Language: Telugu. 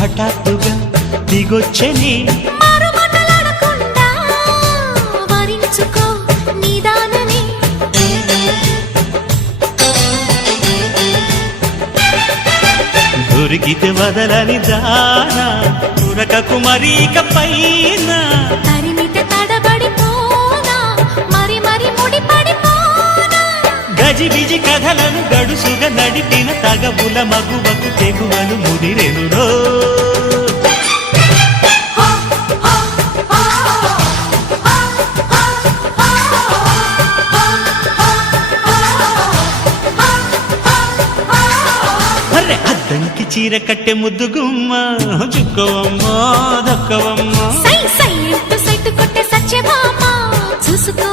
హఠాత్తుగా దిగొచ్చని దొరికితే వదలని దానా ఉరకకు మరీక పైన తరిమితే తడబడిపోనా మరి మరి ముడిపడిపోనా గజిబిజి కథలను గడుసుగా నడిపిన తగవుల మగువకు తెగువలు ముదిరెనురో అద్దంకి చీర కట్టె ముద్దుగుమ్మ చుక్కవమ్మా దక్కవమ్మా సై సై సైట్ కొట్టే సత్యభామ చూసుకో